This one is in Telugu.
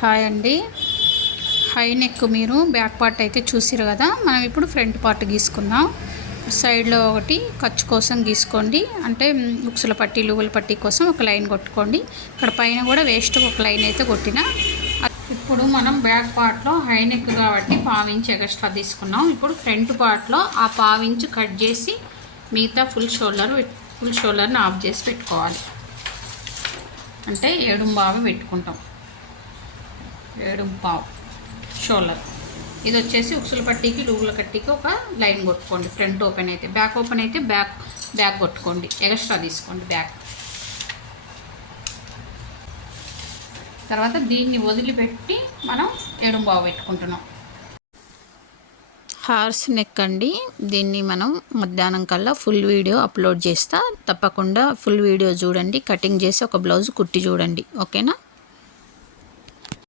హాయ్ అండి. హై నెక్ మీరు బ్యాక్ పార్ట్ అయితే చూసిరు కదా. మనం ఇప్పుడు ఫ్రంట్ పార్ట్ గీసుకుందాం. సైడ్లో ఒకటి ఖర్చు కోసం గీసుకోండి. అంటే మ్, ఉక్సుల పట్టి లూగుల పట్టి కోసం ఒక లైన్ కొట్టుకోండి. ఇక్కడ పైన కూడా వేస్ట్ ఒక లైన్ అయితే కొట్టిన. ఇప్పుడు మనం బ్యాక్ పార్ట్లో హై నెక్ కాబట్టి పావించి ఎక్స్ట్రా తీసుకున్నాం. ఇప్పుడు ఫ్రంట్ పార్ట్లో ఆ పావించి కట్ చేసి మిగతా ఫుల్ షోల్డర్ ఫుల్ షోల్డర్ని ఆఫ్ చేసి పెట్టుకోవాలి. అంటే ఏడు పెట్టుకుంటాం. ఏడు పావు షోల్డర్. ఇది వచ్చేసి ఉక్సుల పట్టీకి లూగుల కట్టీకి ఒక లైన్ కొట్టుకోండి. ఫ్రంట్ ఓపెన్ అయితే బ్యాక్ ఓపెన్ అయితే బ్యాక్ బ్యాక్ కొట్టుకోండి. ఎక్స్ట్రా తీసుకోండి బ్యాక్. తర్వాత దీన్ని వదిలిపెట్టి మనం ఏడు బావు పెట్టుకుంటున్నాం. హార్స్ నెక్ అండి. దీన్ని మనం మధ్యాహ్నం కల్లా ఫుల్ వీడియో అప్లోడ్ చేస్తా. తప్పకుండా ఫుల్ వీడియో చూడండి. కటింగ్ చేసి ఒక బ్లౌజ్ కుట్టి చూడండి. ఓకేనా?